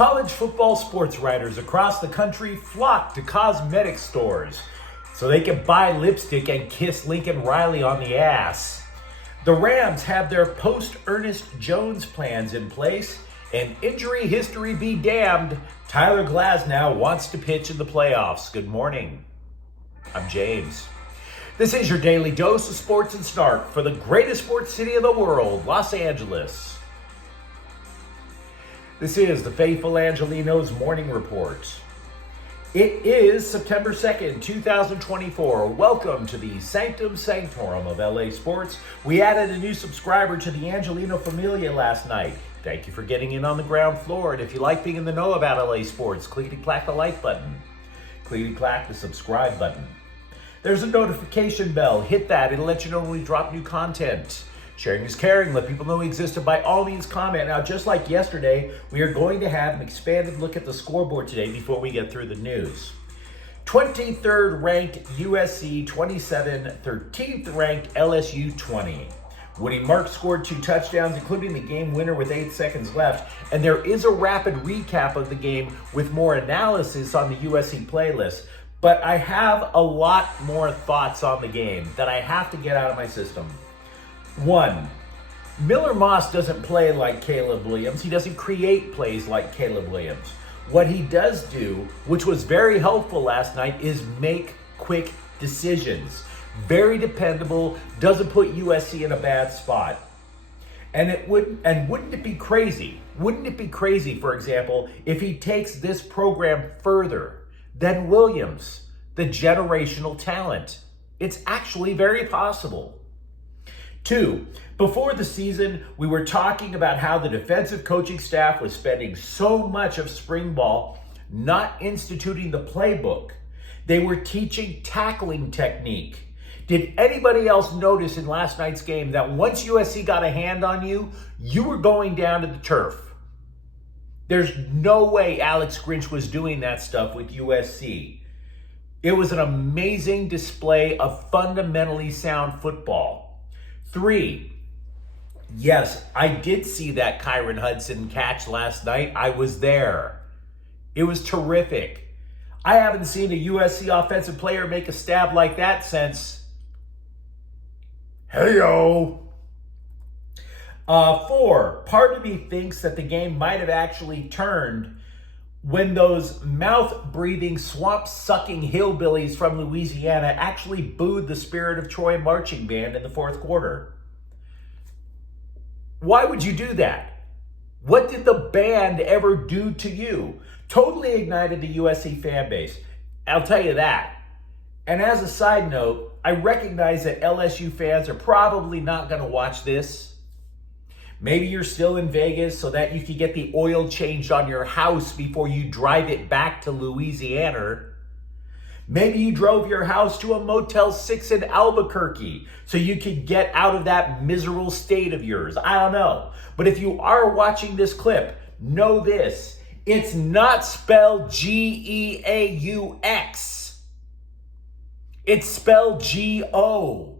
College football sports writers across the country flock to cosmetic stores so they can buy lipstick and kiss Lincoln Riley on the ass. The Rams have their post-Ernest Jones plans in place, and injury history be damned, Tyler Glasnow wants to pitch in the playoffs. Good morning. I'm James. This is your daily dose of sports and snark for the greatest sports city in the world, Los Angeles. This is the faithful Angelenos morning report. It is September 2nd, 2024. Welcome to the Sanctum Sanctorum of LA Sports. We added a new subscriber to the Angeleno Familia last night. Thank you for getting in on the ground floor. And if you like being in the know about LA Sports, clickety-clack the like button. Clickety-clack the subscribe button. There's a notification bell. Hit that. It'll let you know when we drop new content. Sharing is caring. Let people know we exist, and by all means comment. Now, just like yesterday, we are going to have an expanded look at the scoreboard today before we get through the news. 23rd ranked USC 27, 13th ranked LSU 20. Woody Marks scored 2 touchdowns, including the game winner with 8 seconds left. And there is a rapid recap of the game with more analysis on the USC playlist. But I have a lot more thoughts on the game that I have to get out of my system. 1, Miller Moss doesn't play like Caleb Williams. He doesn't create plays like Caleb Williams. What he does do, which was very helpful last night, is make quick decisions. Very dependable, doesn't put USC in a bad spot. And wouldn't it be crazy? Wouldn't it be crazy, for example, if he takes this program further than Williams, the generational talent? It's actually very possible. 2, before the season, we were talking about how the defensive coaching staff was spending so much of spring ball not instituting the playbook. They were teaching tackling technique. Did anybody else notice in last night's game that once USC got a hand on you, you were going down to the turf? There's no way Alex Grinch was doing that stuff with USC. It was an amazing display of fundamentally sound football. 3, yes, I did see that Kyron Hudson catch last night. I was there. It was terrific. I haven't seen a USC offensive player make a stab like that since... Hey-yo! 4, part of me thinks that the game might have actually turned when those mouth-breathing, swamp-sucking hillbillies from Louisiana actually booed the Spirit of Troy marching band in the fourth quarter. Why would you do that? What did the band ever do to you? Totally ignited the USC fan base. I'll tell you that. And as a side note, I recognize that LSU fans are probably not going to watch this. Maybe you're still in Vegas so that you can get the oil changed on your house before you drive it back to Louisiana. Maybe you drove your house to a Motel 6 in Albuquerque so you could get out of that miserable state of yours. I don't know. But if you are watching this clip, know this. It's not spelled G-E-A-U-X. It's spelled G-O.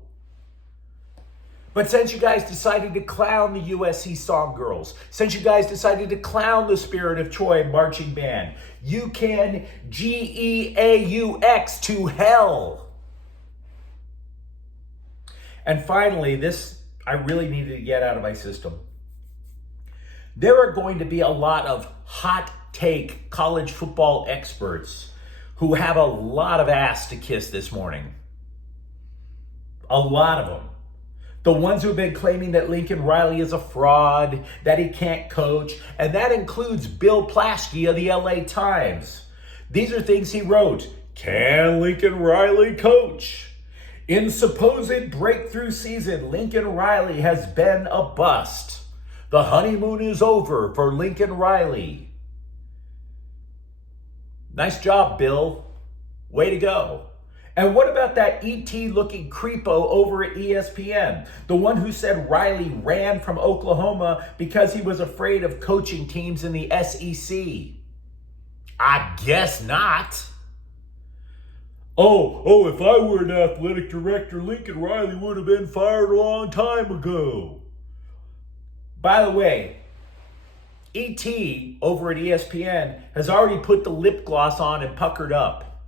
But since you guys decided to clown the USC Song Girls, since you guys decided to clown the Spirit of Troy marching band, you can G-E-A-U-X to hell. And finally, this I really needed to get out of my system. There are going to be a lot of hot take college football experts who have a lot of ass to kiss this morning. A lot of them. The ones who have been claiming that Lincoln Riley is a fraud, that he can't coach, and that includes Bill Plaschke of the LA Times. These are things he wrote. Can Lincoln Riley coach? In supposed breakthrough season, Lincoln Riley has been a bust. The honeymoon is over for Lincoln Riley. Nice job, Bill. Way to go. And what about that ET-looking creepo over at ESPN? The one who said Riley ran from Oklahoma because he was afraid of coaching teams in the SEC. I guess not. Oh, if I were an athletic director, Lincoln Riley would have been fired a long time ago. By the way, ET over at ESPN has already put the lip gloss on and puckered up.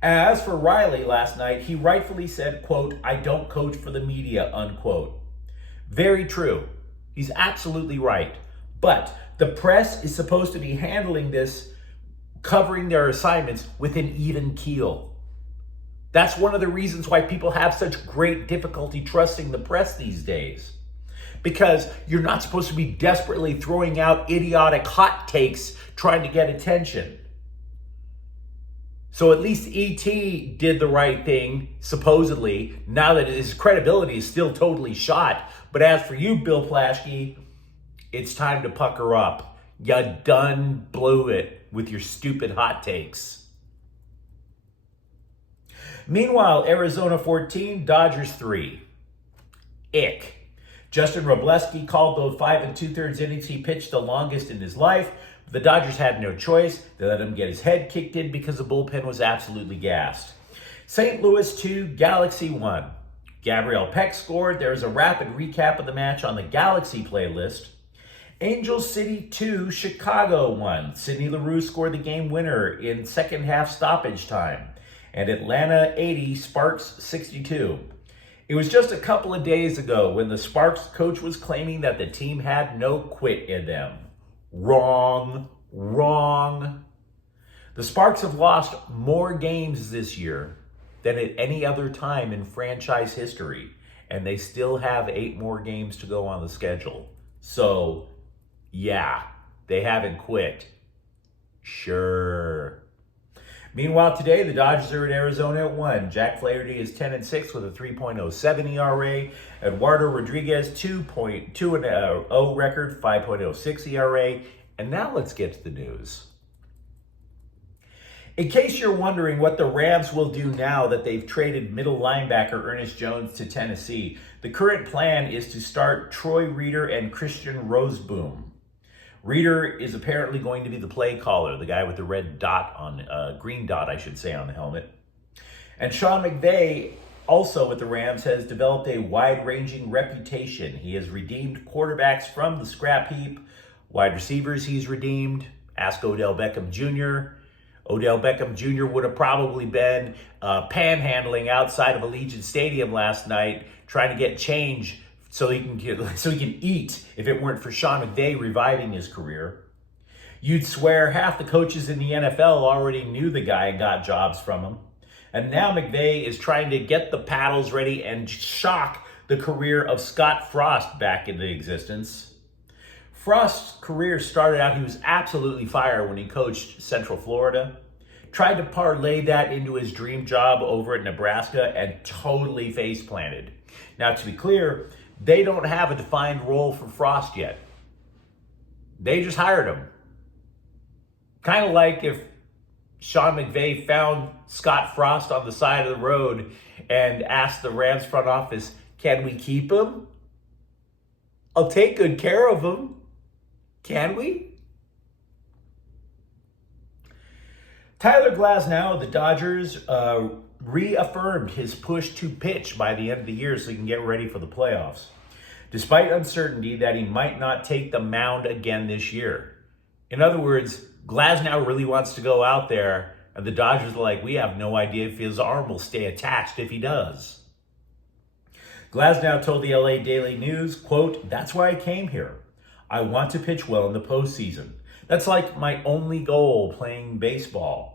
As for Riley last night, he rightfully said, quote, "I don't coach for the media," unquote. Very true. He's absolutely right. But the press is supposed to be handling this, covering their assignments with an even keel. That's one of the reasons why people have such great difficulty trusting the press these days. Because you're not supposed to be desperately throwing out idiotic hot takes trying to get attention. So at least ET did the right thing, supposedly, now that his credibility is still totally shot. But as for you, Bill Plaschke, it's time to pucker up. You done blew it with your stupid hot takes. Meanwhile, Arizona 14, Dodgers 3. Ick. Justin Robleski called those 5 2/3 innings he pitched the longest in his life. The Dodgers had no choice. They let him get his head kicked in because the bullpen was absolutely gassed. St. Louis 2, Galaxy 1. Gabriel Peck scored. There's a rapid recap of the match on the Galaxy playlist. Angel City 2, Chicago 1. Sidney LaRue scored the game winner in second half stoppage time. And Atlanta 80, Sparks 62. It was just a couple of days ago when the Sparks coach was claiming that the team had no quit in them. Wrong. The Sparks have lost more games this year than at any other time in franchise history, and they still have 8 more games to go on the schedule. So, yeah, they haven't quit. Sure. Meanwhile, today, the Dodgers are at Arizona at 1. Jack Flaherty is 10-6 with a 3.07 ERA. Eduardo Rodriguez, 2.20 record, 5.06 ERA. And now let's get to the news. In case you're wondering what the Rams will do now that they've traded middle linebacker Ernest Jones to Tennessee, the current plan is to start Troy Reeder and Christian Roseboom. Reeder is apparently going to be the play caller, the guy with the red dot on, green dot, I should say, on the helmet. And Sean McVay, also with the Rams, has developed a wide-ranging reputation. He has redeemed quarterbacks from the scrap heap. Wide receivers he's redeemed. Ask Odell Beckham Jr. Odell Beckham Jr. would have probably been panhandling outside of Allegiant Stadium last night, trying to get change so he can eat if it weren't for Sean McVay reviving his career. You'd swear half the coaches in the NFL already knew the guy and got jobs from him. And now McVay is trying to get the paddles ready and shock the career of Scott Frost back into existence. Frost's career started out, he was absolutely fire when he coached Central Florida. Tried to parlay that into his dream job over at Nebraska and totally face planted. Now, to be clear, they don't have a defined role for Frost yet. They just hired him. Kind of like if Sean McVay found Scott Frost on the side of the road and asked the Rams front office, "Can we keep him? I'll take good care of him. Can we?" Tyler Glasnow of the Dodgers reaffirmed his push to pitch by the end of the year so he can get ready for the playoffs, despite uncertainty that he might not take the mound again this year. In other words, Glasnow really wants to go out there, and the Dodgers are like, we have no idea if his arm will stay attached if he does. Glasnow told the LA Daily News, quote, "That's why I came here. I want to pitch well in the postseason. That's like my only goal playing baseball.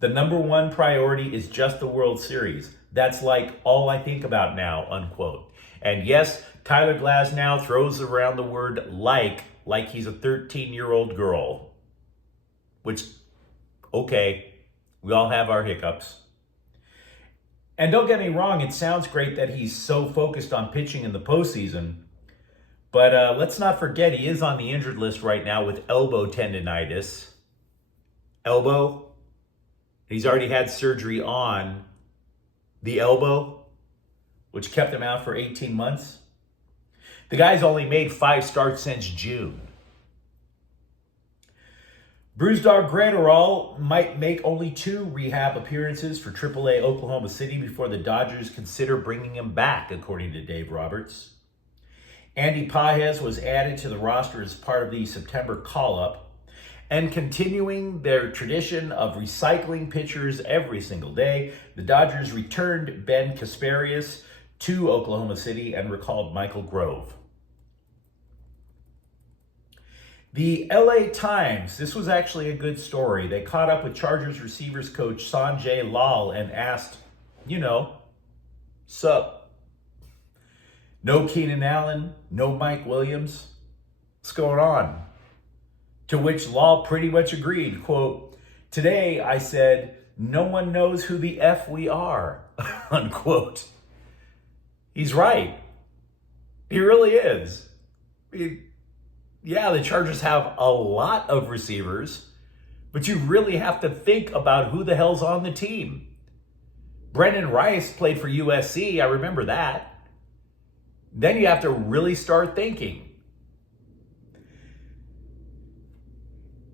The number one priority is just the World Series. That's like all I think about now," unquote. And yes, Tyler Glasnow throws around the word like he's a 13-year-old girl. Which, okay, we all have our hiccups. And don't get me wrong, it sounds great that he's so focused on pitching in the postseason. But let's not forget he is on the injured list right now with elbow tendonitis. Elbow? He's already had surgery on the elbow, which kept him out for 18 months. The guy's only made 5 starts since June. Brusdar Graterol might make only 2 rehab appearances for AAA Oklahoma City before the Dodgers consider bringing him back, according to Dave Roberts. Andy Pages was added to the roster as part of the September call-up. And continuing their tradition of recycling pitchers every single day, the Dodgers returned Ben Kasparius to Oklahoma City and recalled Michael Grove. The LA Times, this was actually a good story. They caught up with Chargers receivers coach Sanjay Lal and asked, sup? No Keenan Allen, no Mike Williams. What's going on? To which Lal pretty much agreed, quote, today I said, no one knows who the F we are, unquote. He's right. He really is. Yeah, the Chargers have a lot of receivers, but you really have to think about who the hell's on the team. Brendan Rice played for USC, I remember that. Then you have to really start thinking.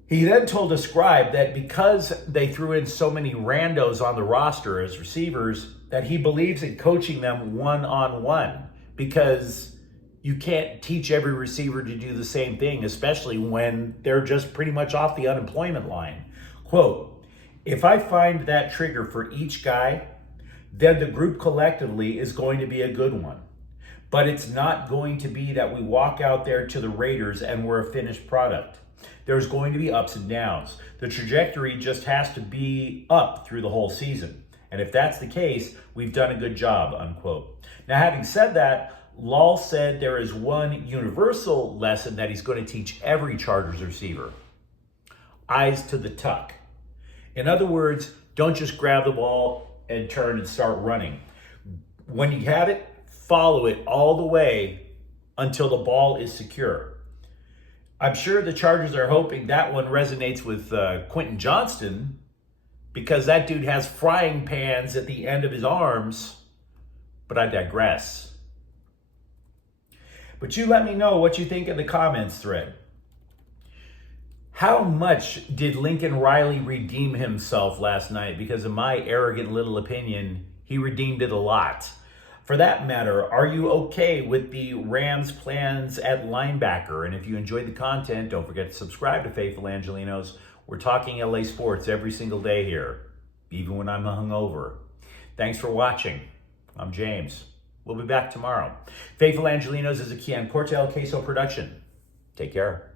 He then told a scribe that because they threw in so many randos on the roster as receivers, that he believes in coaching them one-on-one, because you can't teach every receiver to do the same thing, especially when they're just pretty much off the unemployment line. Quote, if I find that trigger for each guy, then the group collectively is going to be a good one. But it's not going to be that we walk out there to the Raiders and we're a finished product. There's going to be ups and downs. The trajectory just has to be up through the whole season. And if that's the case, we've done a good job, unquote. Now, having said that, Lal said there is one universal lesson that he's going to teach every Chargers receiver. Eyes to the tuck. In other words, don't just grab the ball and turn and start running. When you have it, follow it all the way until the ball is secure. I'm sure the Chargers are hoping that one resonates with Quentin Johnston, because that dude has frying pans at the end of his arms, but I digress. But you let me know what you think in the comments thread. How much did Lincoln Riley redeem himself last night? Because in my arrogant little opinion, he redeemed it a lot. For that matter, are you okay with the Rams' plans at linebacker? And if you enjoyed the content, don't forget to subscribe to Faithful Angelenos. We're talking LA sports every single day here, even when I'm hungover. Thanks for watching. I'm James. We'll be back tomorrow. Faithful Angelenos is a Kian Portel Queso production. Take care.